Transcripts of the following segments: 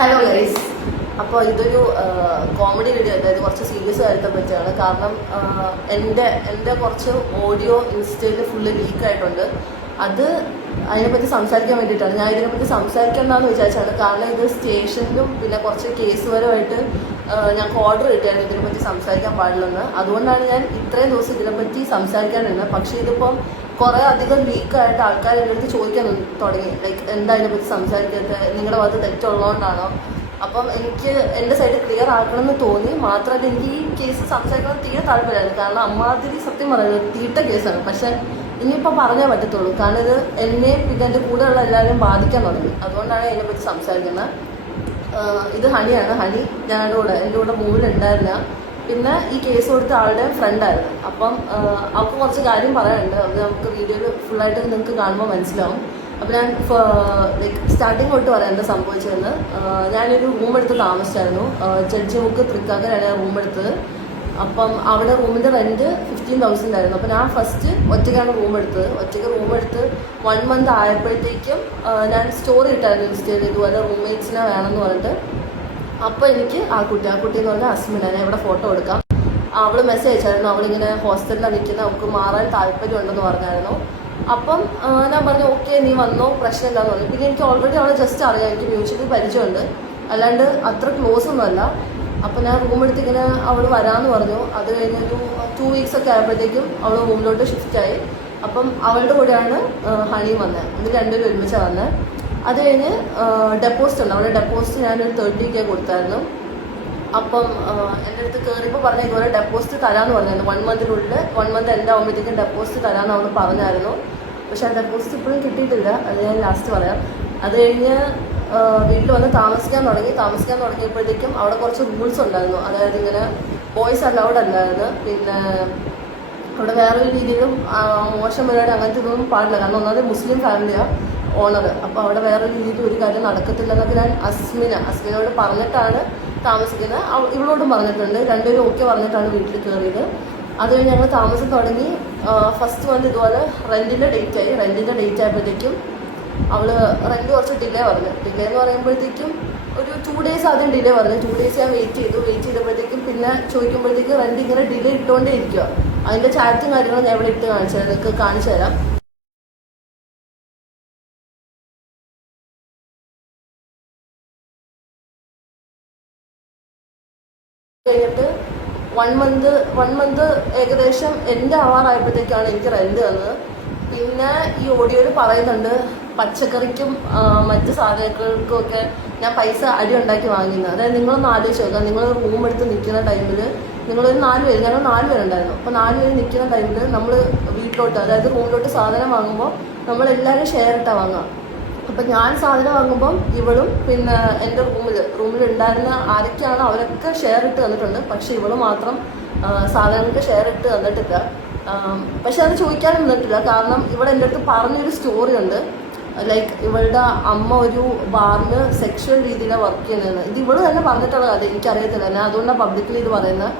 Hello guys. അപ്പോൾ ഇതൊരു comedy video അല്ല, ഇത് കുറച്ച് സീരിയസ് കാര്യത്തെ പറ്റിയാണ്. കാരണം എൻ്റെ കുറച്ച് ഓഡിയോ ഇൻസ്റ്റയിൽ ഫുള്ള് ലീക്കായിട്ടുണ്ട്. അതിനെപ്പറ്റി സംസാരിക്കാൻ വേണ്ടിയിട്ടാണ് ഞാൻ ഇതിനെപ്പറ്റി സംസാരിക്കേണ്ടെന്ന് വിചാരിച്ചാണ്. കാരണം ഇത് സ്റ്റേഷനിലും പിന്നെ കുറച്ച് കേസ് പരമായിട്ട് ഞങ്ങൾക്ക് ഓർഡർ കിട്ടിയാണ് ഇതിനെപ്പറ്റി സംസാരിക്കാൻ പാടില്ലെന്ന്. അതുകൊണ്ടാണ് ഞാൻ ഇത്രയും ദിവസം ഇതിനെപ്പറ്റി സംസാരിക്കാനിരുന്നത്. പക്ഷേ ഇതിപ്പം കുറേ അധികം ലീക്കായിട്ട് ആൾക്കാർ എൻ്റെ അടുത്ത് ചോദിക്കാൻ തുടങ്ങി, ലൈക്ക് എന്താ ഇതിനെപ്പറ്റി സംസാരിക്കാത്തത്, നിങ്ങളുടെ ഭാഗത്ത് തെറ്റുള്ളതുകൊണ്ടാണോ? അപ്പം എനിക്ക് എൻ്റെ സൈഡ് ക്ലിയർ ആക്കണമെന്ന് തോന്നി. മാത്രമല്ല എനിക്ക് ഈ കേസ് സംസാരിക്കുന്നത് തീരെ താല്പര്യമായിരുന്നു. കാരണം അമ്മാതിരി സത്യം പറയുന്നത് തീട്ട കേസാണ്. പക്ഷെ ഇനിയിപ്പോൾ പറഞ്ഞേ പറ്റത്തുള്ളൂ. കാരണം ഇത് എന്നെയും പിന്നെ എൻ്റെ കൂടെയുള്ള എല്ലാവരും ബാധിക്കാൻ തുടങ്ങി. അതുകൊണ്ടാണ് ഇതിനെപ്പറ്റി സംസാരിക്കുന്നത്. ഇത് ഹണിയാണ്. ഹണി എൻ്റെ കൂടെ മൂവിലുണ്ടായിരുന്ന, പിന്നെ ഈ കേസ് കൊടുത്ത ആളുടെ ഫ്രണ്ടായിരുന്നു. അപ്പം അവർക്ക് കുറച്ച് കാര്യം പറയാനുണ്ട്. അത് നമുക്ക് വീഡിയോയിൽ ഫുള്ളായിട്ട് നിങ്ങൾക്ക് കാണുമ്പോൾ മനസ്സിലാവും. അപ്പം ഞാൻ ലൈക്ക് സ്റ്റാർട്ടിങ് തൊട്ട് പറയാം എന്താ സംഭവിച്ചതെന്ന്. ഞാനൊരു റൂം എടുത്ത് താമസിച്ചായിരുന്നു. ജഡ്ജി മുക്ക് തൃക്കാക്കരാണ് ഞാൻ റൂം എടുത്തത്. അപ്പം അവിടെ റൂമിൻ്റെ റെൻറ്റ് 15,000 ആയിരുന്നു. അപ്പം ഞാൻ ഫസ്റ്റ് ഒറ്റയ്ക്കാണ് റൂം എടുത്തത്. ഒറ്റയ്ക്ക് റൂം എടുത്ത് 1 മന്ത് ആയപ്പോഴത്തേക്കും ഞാൻ സ്റ്റോറി ഇട്ടായിരുന്നു ഇൻസ്റ്റയിൽ, ഇതുപോലെ റൂംമേറ്റ്സിനെ വേണമെന്ന് പറഞ്ഞിട്ട്. അപ്പോൾ എനിക്ക് ആ കുട്ടി എന്ന് പറഞ്ഞാൽ അസ്മിന, ഞാൻ ഇവിടെ ഫോട്ടോ എടുക്കാം. അവൾ മെസ്സേജ് അയച്ചായിരുന്നു. അവളിങ്ങനെ ഹോസ്റ്റലിലാണ് നിൽക്കുന്നത്, അവൾക്ക് മാറാൻ താല്പര്യമുണ്ടെന്ന് പറഞ്ഞായിരുന്നു. അപ്പം ഞാൻ പറഞ്ഞു ഓക്കെ നീ വന്നോ, പ്രശ്നമില്ലാന്ന് പറഞ്ഞു. പിന്നെ എനിക്ക് ഓൾറെഡി അവളെ ജസ്റ്റ് അറിയാം, എനിക്ക് മ്യൂച്വലി പരിചയമുണ്ട്, അല്ലാണ്ട് അത്ര ക്ലോസ് ഒന്നുമല്ല. അപ്പം ഞാൻ റൂം എടുത്ത് ഇങ്ങനെ അവൾ വരാമെന്ന് പറഞ്ഞു. അത് കഴിഞ്ഞൊരു 2 weeks ഒക്കെ ആയപ്പോഴത്തേക്കും അവൾ റൂമിലോട്ട് ഷിഫ്റ്റായി. അപ്പം അവളുടെ കൂടെയാണ് ഹണിയും വന്നത്. ഇത് രണ്ടുപേരും ഒരുമിച്ചാണ് വന്നത്. അത് കഴിഞ്ഞ് ഡെപ്പോസിറ്റ് ഉണ്ട്. അവിടെ ഡെപ്പോസിറ്റ് ഞാനൊരു 30K കൊടുത്തായിരുന്നു. അപ്പം എൻ്റെ അടുത്ത് കയറിയപ്പോൾ പറഞ്ഞ ഇതുപോലെ ഡെപ്പോസിറ്റ് തരാമെന്ന് പറഞ്ഞായിരുന്നു. 1 മന്തിനുള്ളിൽ 1 മന്ത് എൻ്റെ ആകുമ്പോഴത്തേക്കും ഡെപ്പോസിറ്റ് തരാമെന്ന് അവൾ പറഞ്ഞായിരുന്നു. പക്ഷെ ആ ഡെപ്പോസിറ്റ് ഇപ്പോഴും കിട്ടിയിട്ടില്ല. അത് ഞാൻ ലാസ്റ്റ് പറയാം. അത് കഴിഞ്ഞ് വീട്ടിൽ വന്ന് താമസിക്കാൻ തുടങ്ങിയപ്പോഴത്തേക്കും അവിടെ കുറച്ച് റൂൾസ് ഉണ്ടായിരുന്നു. അതായത് ഇങ്ങനെ ബോയ്സ് അലൗഡ് അല്ലായിരുന്നു. പിന്നെ അവിടെ വേറൊരു രീതിയിലും മോശം പരിപാടി അങ്ങനത്തെ ഇതൊന്നും പാടില്ല. കാരണം ഒന്നാമത് മുസ്ലിം ഫാമിലിയാണ് ഓണർ. അപ്പോൾ അവിടെ വേറെ രീതിയിൽ ഒരു കാര്യം നടക്കത്തില്ല എന്നൊക്കെ ഞാൻ അസ്മിനോട് പറഞ്ഞിട്ടാണ് താമസിക്കുന്നത്. ഇവളോടും പറഞ്ഞിട്ടുണ്ട്. രണ്ടുപേരും ഓക്കെ പറഞ്ഞിട്ടാണ് വീട്ടിൽ കയറിയത്. അത് കഴിഞ്ഞ് ഞങ്ങൾ താമസം തുടങ്ങി. ഫസ്റ്റ് മന്ത് ഇതുപോലെ റെൻറ്റിൻ്റെ ഡേറ്റ് ആയപ്പോഴത്തേക്കും അവൾ റെൻറ്റ് കുറച്ച് ഡിലേ എന്ന് പറയുമ്പോഴത്തേക്കും ഒരു 2 days ആദ്യം ഡിലേ പറഞ്ഞു. 2 days ഞാൻ വെയിറ്റ് ചെയ്തപ്പോഴത്തേക്കും പിന്നെ ചോദിക്കുമ്പോഴത്തേക്കും റെൻറ്റ് ഇങ്ങനെ ഡിലേ ഇട്ടുകൊണ്ടേ ഇരിക്കുക. അതിൻ്റെ ചാറ്റും കാര്യങ്ങളും ഞാൻ ഇവിടെ ഇട്ട് നിങ്ങൾക്ക് കാണിച്ചു തരാം. കഴിഞ്ഞിട്ട് 1 മന്ത് ഏകദേശം എൻ്റെ ആവാറായപ്പോഴത്തേക്കാണ് എനിക്ക് റെൻറ്റ് തന്നത്. പിന്നെ ഈ ഓഡിയോയിൽ പറയുന്നുണ്ട് പച്ചക്കറിക്കും മറ്റ് സാധനങ്ങൾക്കും ഒക്കെ ഞാൻ പൈസ അടി ഉണ്ടാക്കി വാങ്ങിയത്. അതായത് നിങ്ങളൊന്ന് ആലോചിച്ച് നോക്കാം, നിങ്ങൾ റൂം എടുത്ത് നിൽക്കുന്ന ടൈമിൽ നിങ്ങളൊരു 4 പേര്, ഞങ്ങൾ 4 പേരുണ്ടായിരുന്നു. അപ്പോൾ 4 പേര് നിൽക്കുന്ന ടൈമിൽ നമ്മൾ വീട്ടിലോട്ട്, അതായത് റൂമിലോട്ട് സാധനം വാങ്ങുമ്പോൾ നമ്മളെല്ലാവരും ഷെയർ ഇട്ടാണ് വാങ്ങുക. അപ്പം ഞാൻ സാധനം വാങ്ങുമ്പം ഇവളും പിന്നെ എൻ്റെ റൂമിലുണ്ടായിരുന്ന ആരൊക്കെയാണോ അവരൊക്കെ ഷെയർ ഇട്ട് തന്നിട്ടുണ്ട്. പക്ഷെ ഇവള് മാത്രം സാധനങ്ങൾക്ക് ഷെയർ ഇട്ട് തന്നിട്ടില്ല. പക്ഷെ അത് ചോദിക്കാനും നിന്നിട്ടില്ല. കാരണം ഇവിടെ എൻ്റെ അടുത്ത് പറഞ്ഞൊരു സ്റ്റോറി ഉണ്ട്. ലൈക്ക് ഇവളുടെ അമ്മ ഒരു ബാറിൽ സെക്ഷൽ രീതിയിലാണ് വർക്ക് ചെയ്യുന്നതെന്ന്. ഇത് ഇവള് തന്നെ പറഞ്ഞിട്ടുള്ള കഥ, എനിക്കറിയത്തില്ല. ഞാൻ അതുകൊണ്ടാണ് പബ്ലിക്കലി ഇത് പറയുന്നത്.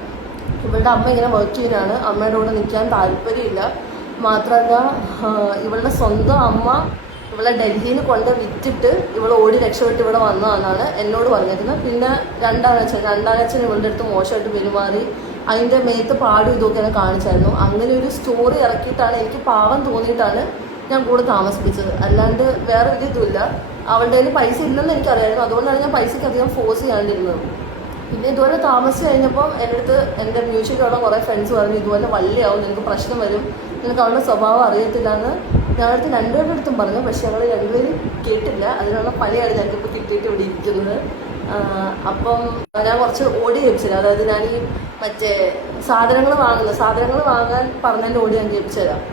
ഇവളുടെ അമ്മ ഇങ്ങനെ വർക്ക് ചെയ്യുന്നതാണ്. അമ്മയുടെ കൂടെ നിൽക്കാൻ താല്പര്യമില്ല. മാത്രമല്ല ഇവളുടെ സ്വന്തം അമ്മ ഇവളെ ഡൽഹിയിൽ കൊണ്ട് വിറ്റിട്ട് ഇവൾ ഓടി രക്ഷപ്പെട്ട് ഇവിടെ വന്നതെന്നാണ് എന്നോട് പറഞ്ഞിരുന്നത്. പിന്നെ രണ്ടാനച്ഛൻ ഇവളുടെ അടുത്ത് മോശമായിട്ട് പെരുമാറി, അതിൻ്റെ മേത്ത് പാടും ഇതൊക്കെ എന്നെ കാണിച്ചായിരുന്നു. അങ്ങനെ ഒരു സ്റ്റോറി ഇറക്കിയിട്ടാണ് എനിക്ക് പാവം തോന്നിയിട്ടാണ് ഞാൻ കൂടെ താമസിപ്പിച്ചത്. അല്ലാണ്ട് വേറെ ഒരു ഇതുമില്ല. അവളുടെ കയ്യിൽ പൈസ ഇല്ലെന്ന് എനിക്കറിയായിരുന്നു. അതുകൊണ്ടാണ് ഞാൻ പൈസയ്ക്ക് അധികം ഫോഴ്സ് ചെയ്യാണ്ടിരുന്നത്. പിന്നെ ഇതുപോലെ താമസിച്ച് കഴിഞ്ഞപ്പം എൻ്റെ അടുത്ത് എൻ്റെ മ്യൂസിക്കുള്ള കുറേ ഫ്രണ്ട്സ് പറഞ്ഞു ഇതുപോലെ വള്ളിയാവും, നിനക്ക് പ്രശ്നം വരും, നിനക്ക് അവളുടെ സ്വഭാവം അറിയത്തില്ല എന്ന് ഞങ്ങളടുത്ത് 2 പേരുടെ അടുത്തും പറഞ്ഞു. പക്ഷെ ഞങ്ങൾ 2 പേരും കേട്ടില്ല. അതിനുള്ള പണിയാണ് ഞങ്ങൾക്കിപ്പോൾ കിട്ടിയിട്ട് ഇവിടെ ഇരിക്കുന്നത്. അപ്പം ഞാൻ കുറച്ച് ഓടി കേൾപ്പിച്ചില്ല. അതായത് ഞാൻ ഈ മറ്റേ സാധനങ്ങൾ വാങ്ങാൻ പറഞ്ഞതിൻ്റെ ഓടി ഞാൻ കേൾപ്പിച്ചു തരാം.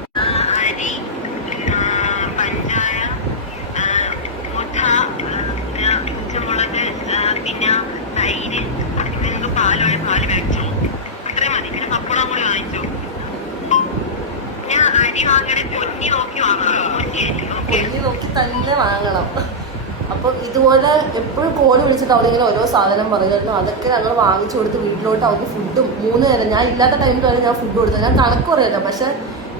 പൊന്നി നോക്കി തന്നെ വാങ്ങണം. അപ്പം ഇതുപോലെ എപ്പോഴും കോള് വിളിച്ചിട്ട് അവളിങ്ങനെ ഓരോ സാധനം പറയുമായിരുന്നു. അതൊക്കെ ഞങ്ങൾ വാങ്ങിച്ചു കൊടുത്ത് വീട്ടിലോട്ട് അവൾക്ക് ഫുഡും 3 നേരം, ഞാൻ ഇല്ലാത്ത ടൈമിൽ വരെ ഞാൻ ഫുഡ് കൊടുത്തത്. ഞാൻ കണക്ക് പറയല്ല, പക്ഷെ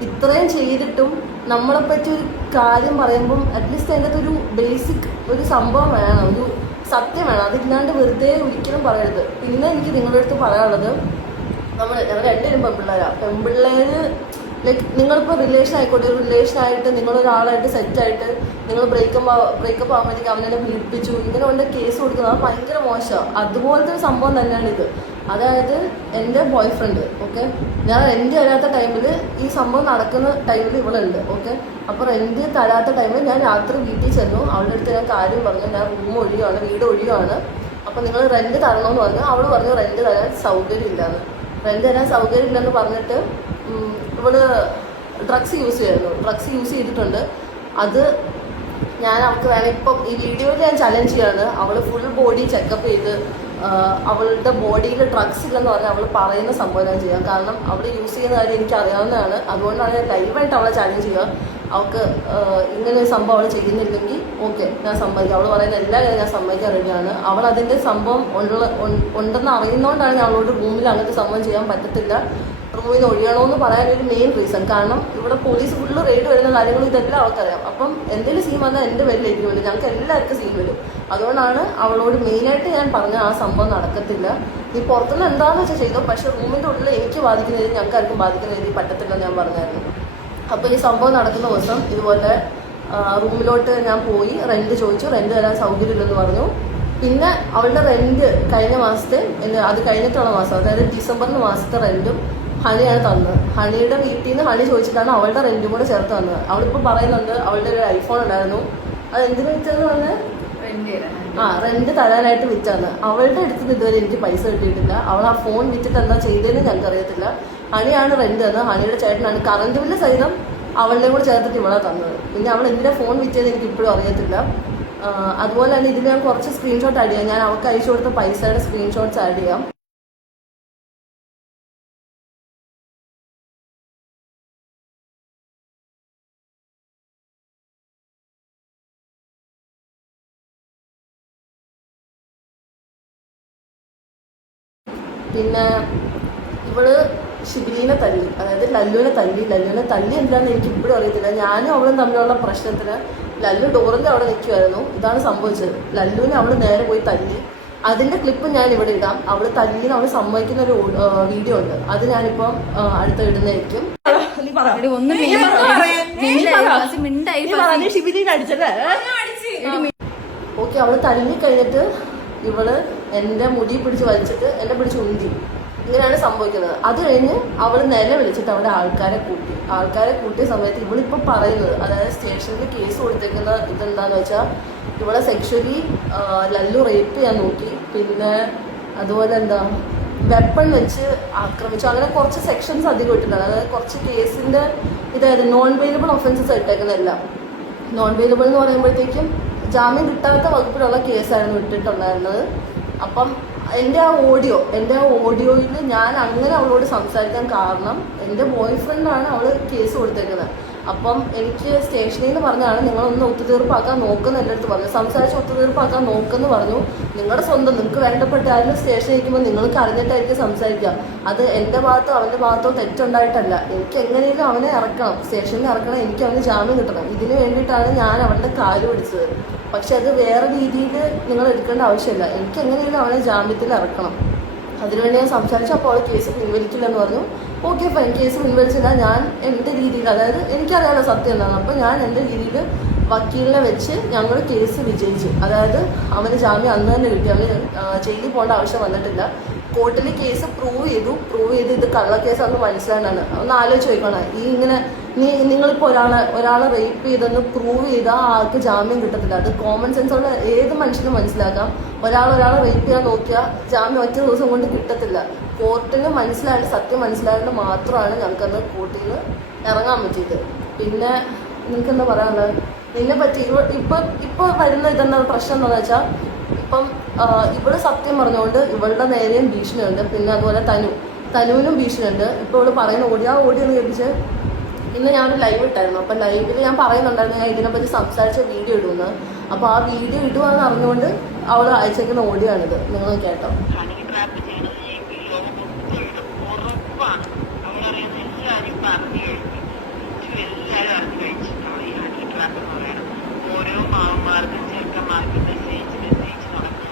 ഇത്രയും ചെയ്തിട്ടും നമ്മളെപ്പറ്റി ഒരു കാര്യം പറയുമ്പം അറ്റ്ലീസ്റ്റ് അതിൻ്റെ അകത്തൊരു ബേസിക് ഒരു സംഭവം വേണം, ഒരു സത്യമാണ്, അതില്ലാണ്ട് വെറുതെ ഒരിക്കലും പറയരുത്. പിന്നെ എനിക്ക് നിങ്ങളുടെ അടുത്ത് പറയാനുള്ളത്, ഞങ്ങൾ രണ്ടുപേരും പെൺപിള്ളേര് ലൈക്ക് നിങ്ങളിപ്പോൾ റിലേഷൻ ആയിക്കോട്ടെ, ഒരു റിലേഷനായിട്ട് നിങ്ങളൊരാളായിട്ട് സെറ്റായിട്ട് നിങ്ങൾ ബ്രേക്കപ്പ് ആകുമ്പോഴത്തേക്ക് അവനെ പീഡിപ്പിച്ചു ഇങ്ങനെ കൊണ്ട് കേസ് കൊടുക്കുന്നത് അത് ഭയങ്കര മോശമാണ്. അതുപോലത്തെ ഒരു സംഭവം തന്നെയാണ് ഇത്. അതായത് എൻ്റെ ബോയ് ഫ്രണ്ട്, ഓക്കെ, ഞാൻ റെൻറ്റ് തരാത്ത ടൈമിൽ ഈ സംഭവം നടക്കുന്ന ടൈമിൽ ഇവളുണ്ട്, ഓക്കെ. അപ്പോൾ റെൻറ്റ് തരാത്ത ടൈമിൽ ഞാൻ രാത്രി വീട്ടിൽ ചെന്നു, അവളുടെ അടുത്ത് ഞാൻ കാര്യം പറഞ്ഞു, ഞാൻ റൂം ഒഴിയുകയാണ്, വീട് ഒഴിയുകയാണ്, അപ്പോൾ നിങ്ങൾ റെൻറ്റ് തരണമെന്ന് പറഞ്ഞു. അവൾ പറഞ്ഞു റെൻറ്റ് തരാൻ സൗകര്യമില്ലാന്ന്. റെൻറ്റ് തരാൻ സൗകര്യമില്ലെന്ന് പറഞ്ഞിട്ട് ഇവള് ഡ്രഗ്സ് യൂസ് ചെയ്തിട്ടുണ്ട്. അത് ഞാൻ അവൾക്ക് വേണം ഇപ്പം ഈ വീഡിയോയിൽ ഞാൻ ചലഞ്ച് ചെയ്യാണ്. അവൾ ഫുൾ ബോഡി ചെക്കപ്പ് ചെയ്ത് അവളുടെ ബോഡിയിൽ ഡ്രഗ്സ് ഇല്ലെന്ന് പറഞ്ഞാൽ അവൾ പറയുന്ന സംഭവം ഞാൻ ചെയ്യാം. കാരണം അവൾ യൂസ് ചെയ്യുന്ന കാര്യം എനിക്ക് അറിയാവുന്നതാണ്. അതുകൊണ്ടാണ് ഞാൻ ലൈവായിട്ട് അവളെ ചലഞ്ച് ചെയ്യുക. അവൾക്ക് ഇങ്ങനെ ഒരു സംഭവം അവൾ ചെയ്യുന്നില്ലെങ്കിൽ ഓക്കെ ഞാൻ സമ്മതിക്കാം, അവൾ പറയുന്ന എല്ലാ കാര്യം ഞാൻ സമ്മതിക്കാൻ റെഡിയാണ്. അവൾ അതിൻ്റെ സംഭവം ഉണ്ടെന്ന് അറിയുന്നതുകൊണ്ടാണ് ഞാൻ അവളോട് റൂമിൽ അങ്ങനത്തെ സംഭവം ചെയ്യാൻ പറ്റത്തില്ല, റൂമിൽ നിന്ന് ഒഴിയണമെന്ന് പറയാനൊരു മെയിൻ റീസൺ. കാരണം ഇവിടെ പോലീസ് ഫുള്ള് റെയ്ഡ് വരുന്ന കാര്യങ്ങളും ഇതെല്ലാം അവർക്കറിയാം. അപ്പം എന്തെങ്കിലും സീൻ വന്നാൽ എൻ്റെ പേരിലേക്ക് വരും, ഞങ്ങൾക്ക് എല്ലാവർക്കും സീൻ വരും. അതുകൊണ്ടാണ് അവളോട് മെയിനായിട്ട് ഞാൻ പറഞ്ഞ ആ സംഭവം നടക്കത്തില്ല, നീ പുറത്തുനിന്ന് എന്താണെന്ന് വെച്ചാൽ ചെയ്തോ, പക്ഷേ റൂമിൻ്റെ ഉള്ളിൽ എനിക്ക് ബാധിക്കുന്ന രീതി ഞങ്ങൾക്ക് ആർക്കും ബാധിക്കുന്ന രീതി പറ്റത്തില്ലെന്ന് ഞാൻ പറഞ്ഞായിരുന്നു. അപ്പോൾ ഈ സംഭവം നടക്കുന്ന ദിവസം ഇതുപോലെ റൂമിലോട്ട് ഞാൻ പോയി റെൻറ്റ് ചോദിച്ചു, റെൻറ്റ് തരാൻ സൗകര്യമില്ലെന്ന് പറഞ്ഞു. പിന്നെ അവളുടെ റെൻറ്റ് കഴിഞ്ഞ മാസത്തെ അത് കഴിഞ്ഞിട്ടുള്ള മാസം, അതായത് ഡിസംബറിന് മാസത്തെ റെൻറ്റും ഹണിയാണ് തന്നത്. ഹണിയുടെ വീട്ടിൽ നിന്ന് ഹണി ചോദിച്ചിട്ടാണ് അവളുടെ റെൻറ്റും കൂടെ ചേർത്ത് തന്നത്. അവളിപ്പോൾ പറയുന്നുണ്ട് അവളുടെ ഒരു ഐഫോൺ ഉണ്ടായിരുന്നു, അത് എന്തിനു വിറ്റതെന്ന് പറഞ്ഞാൽ റെൻറ്റ് തരാനായിട്ട് വിറ്റാണ്. അവളുടെ അടുത്ത് ഇതുവരെ എനിക്ക് പൈസ കിട്ടിയിട്ടില്ല. അവൾ ആ ഫോൺ വിറ്റിട്ട് എന്താ ചെയ്തതെന്ന് ഞങ്ങൾക്ക് അറിയത്തില്ല. ഹണിയാണ് റെൻറ്റ് തന്നത്, ഹണിയുടെ ചേട്ടനാണ് കറണ്ട് ബില്ല് സഹിതം അവളുടെ കൂടെ ചേർത്തിട്ട് ഇവളെ തന്നത്. പിന്നെ അവൾ എന്തിനാ ഫോൺ വിറ്റതെന്ന് എനിക്ക് ഇപ്പോഴും അറിയത്തില്ല. അതുപോലെ തന്നെ ഇതിൽ ഞാൻ കുറച്ച് സ്ക്രീൻഷോട്ട് ആഡ് ചെയ്യാം, ഞാൻ അവൾക്ക് അയച്ചു കൊടുത്ത പൈസയുടെ സ്ക്രീൻഷോട്ട്സ് ആഡ് ചെയ്യാം. പിന്നെ ഇവള് ഷിബിലിനെ തല്ലി, അതായത് ലല്ലുവിനെ തല്ലി എന്താണെന്ന് എനിക്ക് ഇപ്പോഴും അറിയത്തില്ല. ഞാനും അവളും തമ്മിലുള്ള പ്രശ്നത്തിന് ലല്ലു ഡോറിൻ്റെ അവിടെ നിൽക്കുമായിരുന്നു. ഇതാണ് സംഭവിച്ചത്, ലല്ലുവിനെ അവൾ നേരെ പോയി തല്ലി. അതിൻ്റെ ക്ലിപ്പ് ഞാൻ ഇവിടെ ഇടാം. അവൾ തല്ലിന് അവൾ സമ്മതിക്കുന്ന ഒരു വീഡിയോ ഉണ്ട്, അത് ഞാനിപ്പം അടുത്ത ഇടുന്നതായിരിക്കും. ഓക്കെ, അവൾ തല്ലി കഴിഞ്ഞിട്ട് ഇവള് എൻ്റെ മുടി പിടിച്ച് വലിച്ചിട്ട് എന്നെ പിടിച്ച് ഉന്തി, ഇങ്ങനെയാണ് സംഭവിക്കുന്നത്. അത് കഴിഞ്ഞ് അവൾ നില വിളിച്ചിട്ട് അവിടെ ആൾക്കാരെ കൂട്ടിയ സമയത്ത് ഇവളിപ്പോൾ പറയുന്നത്, അതായത് സ്റ്റേഷനിൽ കേസ് കൊടുത്തേക്കുന്ന ഇതെന്താന്ന് വെച്ചാൽ ഇവളെ സെക്ഷലി ലല്ലു റേപ്പ് ചെയ്യാൻ നോക്കി, പിന്നെ അതുപോലെ എന്താ വെപ്പൺ വെച്ച് ആക്രമിച്ചു, അങ്ങനെ കുറച്ച് സെക്ഷൻസ് അധികം ഇട്ടിട്ടുണ്ട്. അതായത് കുറച്ച് കേസിൻ്റെ ഇതായത് നോൺ വെയിലബിൾ ഒഫൻസസ് ഇട്ടേക്കുന്നതെല്ലാം. നോൺ വെയിലബിൾ എന്ന് പറയുമ്പോഴത്തേക്കും ജാമ്യം കിട്ടാത്ത വകുപ്പിലുള്ള കേസായിരുന്നു ഇട്ടിട്ടുണ്ടായിരുന്നത്. അപ്പം എൻ്റെ ആ ഓഡിയോയിൽ ഞാൻ അങ്ങനെ അവളോട് സംസാരിക്കാൻ കാരണം എൻ്റെ ബോയ് ഫ്രണ്ടാണ് അവൾ കേസ് കൊടുത്തേക്കുന്നത്. അപ്പം എനിക്ക് സ്റ്റേഷനിൽ നിന്ന് പറഞ്ഞാണ് നിങ്ങളൊന്ന് ഒത്തുതീർപ്പാക്കാൻ നോക്കുന്ന എൻ്റെ അടുത്ത് പറഞ്ഞു, സംസാരിച്ച് ഒത്തുതീർപ്പാക്കാൻ നോക്കുമെന്ന് പറഞ്ഞു. നിങ്ങളുടെ സ്വന്തം നിങ്ങൾക്ക് വേണ്ടപ്പെട്ട ആരും സ്റ്റേഷനിൽ ഇരിക്കുമ്പോൾ നിങ്ങൾക്ക് അറിഞ്ഞിട്ടായിരിക്കും സംസാരിക്കുക. അത് എൻ്റെ ഭാഗത്തോ അവൻ്റെ ഭാഗത്തോ തെറ്റുണ്ടായിട്ടല്ല. എനിക്ക് എങ്ങനെയും അവനെ ഇറക്കണം, സ്റ്റേഷനിൽ ഇറക്കണം, എനിക്ക് അവന് ജാമ്യം കിട്ടണം. ഇതിന് വേണ്ടിയിട്ടാണ് ഞാൻ അവളുടെ കാല് പിടിച്ചത്. പക്ഷെ അത് വേറെ രീതിയിൽ നിങ്ങൾ എടുക്കേണ്ട ആവശ്യമില്ല, എനിക്ക് എങ്ങനെയും അവനെ ജാമ്യത്തിൽ ഇറക്കണം. അതിനുവേണ്ടി ഞാൻ സംസാരിച്ചു. അപ്പോൾ അവൾ കേസ് പിൻവലിക്കില്ലെന്ന് പറഞ്ഞു. ഓക്കെ ഫൈൻ, കേസ് പിൻവലിച്ചില്ല. ഞാൻ എൻ്റെ രീതിയിൽ, അതായത് എനിക്കറിയാലോ സത്യം എന്താണ്, അപ്പോൾ ഞാൻ എൻ്റെ രീതിയിൽ വക്കീലിനെ വെച്ച് ഞങ്ങൾ കേസ് വിജയിച്ചു. അതായത് അവന് ജാമ്യം അന്ന് തന്നെ കിട്ടി, അവന് ജയിലിൽ പോകേണ്ട ആവശ്യം വന്നിട്ടില്ല. കോർട്ടിൽ കേസ് പ്രൂവ് ചെയ്ത് ഇത് കള്ളക്കേസാണെന്ന് മനസ്സിലാകാനാണ്. ഒന്ന് ആലോചിച്ച് നോക്കണം, ഈ ഇങ്ങനെ നിങ്ങളിപ്പോൾ ഒരാളെ റേപ്പ് ചെയ്തെന്ന് പ്രൂവ് ചെയ്താൽ ആൾക്ക് ജാമ്യം കിട്ടത്തില്ല. അത് കോമൺ സെൻസ് ഉള്ള ഏത് മനുഷ്യനും മനസ്സിലാക്കാം. ഒരാളെ റേപ്പ് ചെയ്യാൻ നോക്കിയാൽ ജാമ്യം ഒറ്റ ദിവസം കൊണ്ട് കിട്ടത്തില്ല. കോർട്ടിന് സത്യം മനസ്സിലായതുകൊണ്ട് മാത്രമാണ് ഞങ്ങൾക്കന്ന് കോർട്ടിൽ നിന്ന് ഇറങ്ങാൻ പറ്റിയത്. പിന്നെ നിങ്ങൾക്ക് എന്താ പറയാനുള്ളത് നിന്നെ പറ്റി? ഇപ്പോൾ വരുന്ന ഇതെന്താ പ്രശ്നം എന്താണെന്ന് വെച്ചാൽ, ഇപ്പം ഇവള് സത്യം പറഞ്ഞുകൊണ്ട് ഇവളുടെ നേരെയും ഭീഷണിയുണ്ട്. പിന്നെ അതുപോലെ തനുവിനും ഭീഷണിയുണ്ട്. ഇപ്പോൾ ഇവള് പറയുന്ന ഓഡിയോ ഒന്ന് കേൾപ്പിച്ച് ഇന്ന് ഞാനൊരു ലൈവ് ഇട്ടായിരുന്നു. അപ്പം ലൈവിൽ ഞാൻ പറയുന്നുണ്ടായിരുന്നു ഞാൻ ഇതിനെപ്പറ്റി സംസാരിച്ച വീഡിയോ ഇടുമെന്ന്. അപ്പോൾ ആ വീഡിയോ ഇടുവാന്ന് അറിഞ്ഞുകൊണ്ട് അവൾ അയച്ചേക്കുന്ന ഓഡിയോ ആണിത്, നിങ്ങൾ കേട്ടോ. ഓരോ മാവന്മാർക്കും ചെറുക്കന്മാർക്കും മെസ്സേജ് നടക്കും.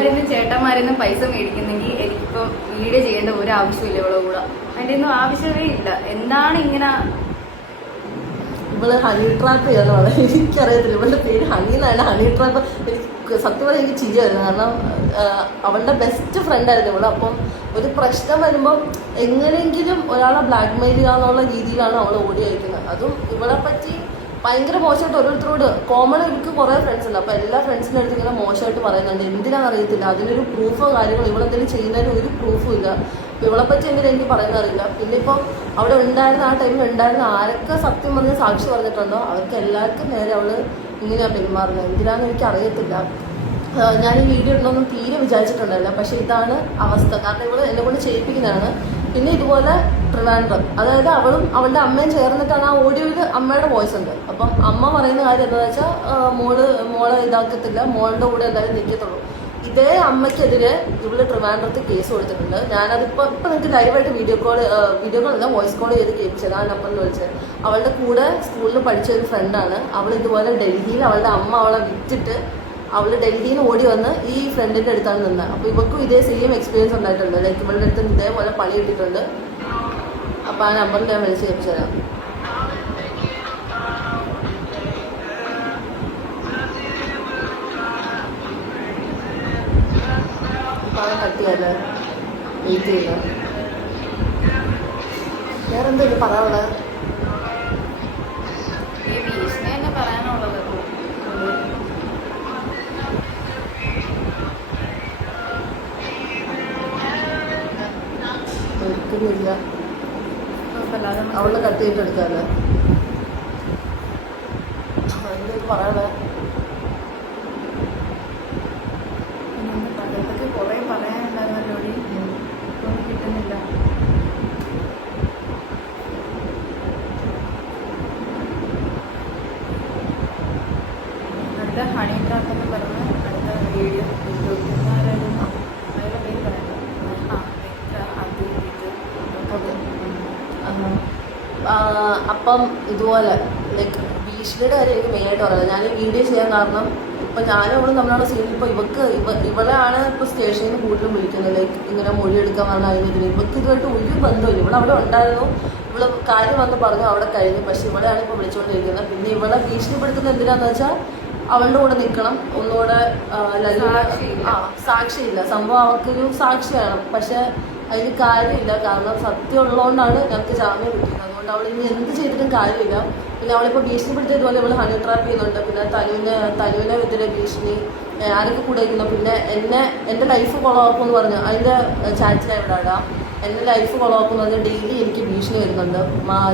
അമ്മമാരിന്ന് ചേട്ടന്മാരിന്ന് പൈസ മേടിക്കുന്നെങ്കിൽ എനിക്കിപ്പം വീഡിയോ ചെയ്യേണ്ട ഒരു ആവശ്യമില്ല ഇവളെ കൂടെ. അതിന്റെ ഒന്നും ആവശ്യമേ ഇല്ല. എന്താണ് ഇങ്ങനെ ഇവള് ഹണി ട്രാപ്പ് ചെയ്യാന്ന് എനിക്കറിയത്തില്ല. ഇവളുടെ പേര് ഹണി എന്നാണ്. ഹണി ട്രാപ്പ് എനിക്ക് സത്യം പറഞ്ഞാൽ എനിക്ക് ചിരി വരുന്നത്. കാരണം അവളുടെ ബെസ്റ്റ് ഫ്രണ്ട് ആയിരുന്നു ഇവള്. അപ്പം ഒരു പ്രശ്നം വരുമ്പം എങ്ങനെയെങ്കിലും ഒരാളെ ബ്ലാക്ക് മെയിൽ ചെയ്യാന്നുള്ള രീതിയിലാണ് അവൾ ഓടി അയക്കുന്നത്. അതും ഇവളെ പറ്റി ഭയങ്കര മോശമായിട്ട് ഓരോരുത്തരോട് കോമൺ എനിക്ക് കുറേ ഫ്രണ്ട്സ് ഉണ്ട്. അപ്പോൾ എല്ലാ ഫ്രണ്ട്സിൻ്റെ അടുത്ത് ഇങ്ങനെ മോശമായിട്ട് പറയുന്നുണ്ട്. എന്തിനാണെന്ന് അറിയത്തില്ല. അതിനൊരു പ്രൂഫോ കാര്യങ്ങളോ ഇവളെന്തെങ്കിലും ചെയ്യുന്നതിന് ഒരു പ്രൂഫും ഇല്ല. അപ്പോൾ ഇവളെ പറ്റി എങ്ങനെ എനിക്ക് പറയുന്നറിയില്ല. പിന്നെ ഇപ്പം അവിടെ ഉണ്ടായിരുന്ന ആ ടൈമിൽ ഉണ്ടായിരുന്ന ആരൊക്കെ സത്യം പറഞ്ഞ് സാക്ഷി പറഞ്ഞിട്ടുണ്ടോ അവർക്ക് എല്ലാവർക്കും നേരെ അവൾ ഇങ്ങനെയാണ് പെരുമാറുന്നത്. എന്തിനാണെന്ന് എനിക്ക് അറിയത്തില്ല. ഞാൻ ഈ വീഡിയോ ഉണ്ടോന്നും തീരെ വിചാരിച്ചിട്ടുണ്ടായില്ല. പക്ഷെ ഇതാണ് അവസ്ഥ. കാരണം ഇവള് എന്നെ കൊണ്ട് ചെയ്യിപ്പിക്കുന്നതാണ്. പിന്നെ ഇതുപോലെ ട്രിവാൻഡ്രം, അതായത് അവളും അവളുടെ അമ്മയും ചേർന്നിട്ടാണ് ആ ഓഡിയോയിൽ അമ്മയുടെ വോയിസ് ഉണ്ട്. അപ്പം അമ്മ പറയുന്ന കാര്യം എന്താണെന്ന് വെച്ചാൽ മോളെ ഇതാക്കത്തില്ല, മോളുടെ കൂടെ എന്തായാലും നിൽക്കത്തുള്ളൂ. ഇതേ അമ്മയ്ക്കെതിരെ ഇവള് ട്രിവാൻഡ്രത്ത് കേസ് കൊടുത്തിട്ടുണ്ട്. ഞാനതിപ്പോൾ നിങ്ങൾക്ക് ലൈവായിട്ട് വീഡിയോ കോളല്ല വോയിസ് കോൾ ചെയ്ത് കേൾപ്പിച്ചത്. ആ നമ്പറിൽ വിളിച്ചത്. അവളുടെ കൂടെ സ്കൂളിൽ പഠിച്ച ഒരു ഫ്രണ്ടാണ്. അവൾ ഇതുപോലെ ഡൽഹിയിൽ അവളുടെ അമ്മ അവളെ വിറ്റിട്ട് അവൾ ഡൽഹിയിൽ നിന്ന് ഓടി വന്ന് ഈ ഫ്രണ്ടിൻ്റെ അടുത്താണ് നിന്നത്. അപ്പോൾ ഇവൾക്കും ഇതേ സെയിം എക്സ്പീരിയൻസ് ഉണ്ടായിട്ടുണ്ട്. ലൈക്ക് ഇവളുടെ അടുത്ത് ഇതേപോലെ പണി കിട്ടിയിട്ടുണ്ട്. അപ്പോൾ ആ നമ്പറിൽ ഞാൻ വിളിച്ച് കേൾപ്പിച്ചു തരാം. അപ്പോൾ അത് കട്ടിയല്ലേ വെയിറ്റ് ചെയ്യുക. വേറെന്തെങ്കിലും പറയാനുള്ളത്? ഭീഷണി തന്നെ പറയാനുള്ളത്. ഒരിക്കലുമില്ല. അവളെ കട്ട് ചെയ്തിട്ട് എടുക്കാല്ലേ? എന്തെങ്കിലും പറയാനുള്ളത്? പലതൊക്കെ കുറെ പറയാനുണ്ടായിരുന്നല്ലോ. കിട്ടുന്നില്ല. അടുത്ത ഹണി ട്രാപ്പ് എന്ന് പറഞ്ഞ അടുത്ത വീഡിയോ ആരായിരുന്നു അതിൻ്റെ പേര് പറയാം. അപ്പം ഇതുപോലെ ലൈക്ക് ഭീഷണിയുടെ കാര്യം എനിക്ക് മെയിനായിട്ട് പറയുന്നത്. ഞാൻ ഈ വീഡിയോ ചെയ്യാൻ കാരണം ഇപ്പം ഞാനും അവളും തമ്മിലുള്ള സീനിൽ ഇപ്പോൾ ഇവളെയാണ് ഇപ്പോൾ സ്റ്റേഷനിൽ നിന്ന് കൂടുതലും വിളിക്കുന്നത്. ലൈക്ക് ഇങ്ങനെ മൊഴി എടുക്കാൻ പറഞ്ഞാൽ അതിനെതിരെ ഇവൾക്ക് ഇതുമായിട്ട് ഒരു ബന്ധമില്ല. ഇവിടെ ഉണ്ടായിരുന്നു, ഇവള് കാര്യം വന്ന് പറഞ്ഞു അവിടെ കഴിഞ്ഞു. പക്ഷെ ഇവളെയാണ് ഇപ്പോൾ വിളിച്ചുകൊണ്ടിരിക്കുന്നത്. പിന്നെ ഇവളെ ഭീഷണിപ്പെടുത്തുന്നത് എന്തിനാന്ന് വെച്ചാൽ അവളുടെ കൂടെ നിൽക്കണം, ഒന്നുകൂടെ സാക്ഷിയില്ല. സംഭവം അവർക്കൊരു സാക്ഷിയാണ്. പക്ഷെ അതിന് കാര്യമില്ല. കാരണം സത്യം ഉള്ളതുകൊണ്ടാണ് ഞങ്ങൾക്ക് ജാമ്യം കിട്ടിയത്. അതുകൊണ്ട് അവൾ ഇനി എന്ത് ചെയ്തിട്ടും കാര്യമില്ല. പിന്നെ അവളിപ്പോൾ ഭീഷണിപ്പെടുത്തിയതുപോലെ ഇവൾ ഹണി ട്രാപ്പ് ചെയ്യുന്നുണ്ട്. പിന്നെ തനുവിനെ എതിരെ ഭീഷണി ആരൊക്കെ കൂടെ ഇരിക്കുന്നു. പിന്നെ എൻ്റെ ലൈഫ് കൊളവാക്കുമെന്ന് പറഞ്ഞു അതിൻ്റെ ചാറ്റിൽ ഇവിടെ ഇടാം. എൻ്റെ ലൈഫ് കൊളവാക്കുമെന്ന് പറഞ്ഞാൽ ഡെയിലി എനിക്ക് ഭീഷണി വരുന്നുണ്ട്.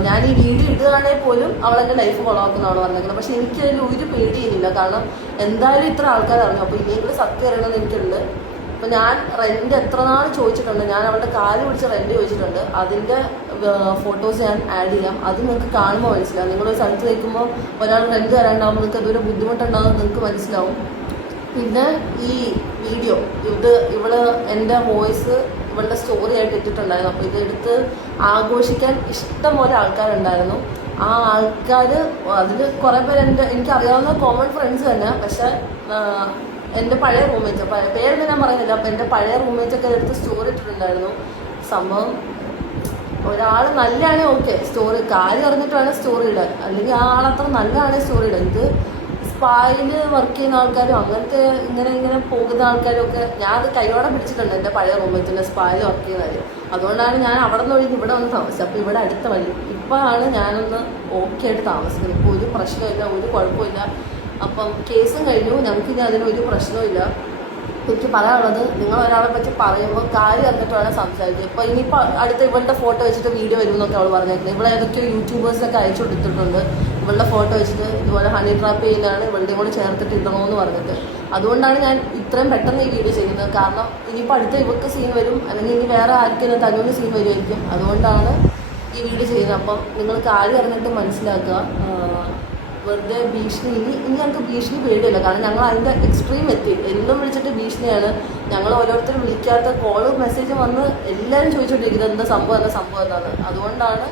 ഞാൻ ഈ വീഡിയോ ഇടുകയാണെങ്കിൽ പോലും അവൾ എൻ്റെ ലൈഫ് കൊളവാക്കുന്നതാണ് പറഞ്ഞിരിക്കുന്നത്. പക്ഷെ എനിക്കതിൽ ഒരു പേടിയില്ല. കാരണം എന്തായാലും ഇത്ര ആൾക്കാർ അറിഞ്ഞു. അപ്പോൾ ഇനിയെങ്കിലും സത്യം അറിയണമെന്ന് എനിക്കുണ്ട്. അപ്പോൾ ഞാൻ റെൻ്റ് എത്ര നാൾ ചോദിച്ചിട്ടുണ്ട്. ഞാൻ അവളുടെ കാല് പിടിച്ച് റെൻ്റ് ചോദിച്ചിട്ടുണ്ട്. അതിൻ്റെ ഫോട്ടോസ് ഞാൻ ആഡ് ചെയ്യാം. അത് നിങ്ങൾക്ക് കാണുമ്പോൾ മനസ്സിലാവും. നിങ്ങളൊരു സ്ഥലത്ത് നിൽക്കുമ്പോൾ ഒരാൾ റെൻ്റ് തരാണ്ടാകുമ്പോൾ നിങ്ങൾക്ക് അതൊരു ബുദ്ധിമുട്ടുണ്ടാകും, നിങ്ങൾക്ക് മനസ്സിലാവും. പിന്നെ ഈ വീഡിയോ ഇവള് എൻ്റെ വോയിസ് ഇവളുടെ സ്റ്റോറി ആയിട്ട് ഇട്ടിട്ടുണ്ടായിരുന്നു. അപ്പോൾ ഇതെടുത്ത് ആഘോഷിക്കാൻ ഇഷ്ടംപോലെ ആൾക്കാരുണ്ടായിരുന്നു. ആ ആൾക്കാർ അതിൽ കുറേ പേര് എനിക്കറിയാവുന്ന കോമൺ ഫ്രണ്ട്സ് തന്നെ. പക്ഷെ എൻ്റെ പഴയ റൂംമേറ്റ്, പേരൊന്നും ഞാൻ പറയുന്നില്ല. അപ്പം എൻ്റെ പഴയ റൂംമേറ്റൊക്കെ എടുത്ത് സ്റ്റോറി ഇട്ടിട്ടുണ്ടായിരുന്നു. സംഭവം ഒരാൾ നല്ലതാണെങ്കിൽ ഓക്കെ, സ്റ്റോറി കാര്യം അറിഞ്ഞിട്ട് വേണം സ്റ്റോറി ഇടാൻ. അല്ലെങ്കിൽ ആ ആളത്ര നല്ലതാണെങ്കിൽ സ്റ്റോറി ഇടാൻ. ഇത് സ്പായിൽ വർക്ക് ചെയ്യുന്ന ആൾക്കാരും അങ്ങനത്തെ ഇങ്ങനെ പോകുന്ന ആൾക്കാരും ഒക്കെ ഞാൻ അത് കൈയോടെ പിടിച്ചിട്ടുണ്ട്. എൻ്റെ പഴയ റൂംമേറ്റിൻ്റെ സ്പായിൽ വർക്ക് ചെയ്യുന്നത്. അതുകൊണ്ടാണ് ഞാൻ അവിടെ നിന്ന് ഒഴിഞ്ഞ് ഇവിടെ വന്ന് താമസിച്ചത്. അപ്പോൾ ഇവിടെ അടുത്ത വഴി ഇപ്പോഴാണ് ഞാനൊന്ന് ഓക്കെ ആയിട്ട് താമസിക്കുന്നത്. ഇപ്പോൾ ഒരു പ്രശ്നമില്ല, ഒരു കുഴപ്പമില്ല. അപ്പം കേസും കഴിഞ്ഞു. ഞങ്ങൾക്കിനി അതിനൊരു പ്രശ്നമില്ല. എനിക്ക് പറയാനുള്ളത്, നിങ്ങൾ ഒരാളെ പറ്റി പറയുമ്പോൾ കാര്യം അറിഞ്ഞിട്ട് വേണം സംസാരിക്കുക. ഇപ്പോൾ ഇനിയിപ്പോൾ അടുത്ത ഇവളുടെ ഫോട്ടോ വെച്ചിട്ട് വീഡിയോ വരുമെന്നൊക്കെ അവൾ പറഞ്ഞേക്കുന്നത്. ഇവിടെ ഏതൊക്കെയോ യൂട്യൂബേഴ്സൊക്കെ അയച്ചു കൊടുത്തിട്ടുണ്ട് ഇവളുടെ ഫോട്ടോ വെച്ചിട്ട് ഇതുപോലെ ഹണി ട്രാപ്പ് ചെയ്യുന്നതാണ് ഇവളുടെയും കൂടെ ചേർത്തിട്ട് ഇടണമെന്ന് പറഞ്ഞിട്ട്. അതുകൊണ്ടാണ് ഞാൻ ഇത്രയും പെട്ടെന്ന് ഈ വീഡിയോ ചെയ്യുന്നത്. കാരണം ഇനിയിപ്പോൾ അടുത്ത ഇവൾക്ക് സീൻ വരും, അല്ലെങ്കിൽ ഇനി വേറെ ആർക്കും തന്നൂന് സീൻ വരുമായിരിക്കും. അതുകൊണ്ടാണ് ഈ വീഡിയോ ചെയ്യുന്നത്. അപ്പം നിങ്ങൾ കാര്യം അറിഞ്ഞിട്ട് മനസ്സിലാക്കുക. വെറുതെ ഭീഷണി ഇനി ഞങ്ങൾക്ക് ഭീഷണി പേടിയില്ല. കാരണം ഞങ്ങൾ അതിൻ്റെ എക്സ്ട്രീം എത്തി. എന്നും വിളിച്ചിട്ട് ഭീഷണിയാണ്. ഞങ്ങൾ ഓരോരുത്തരും വിളിക്കാത്ത കോളും മെസ്സേജും വന്ന് എല്ലാവരും ചോദിച്ചുകൊണ്ടിരിക്കുന്നത് എന്താ സംഭവം എന്താണ്. അതുകൊണ്ടാണ്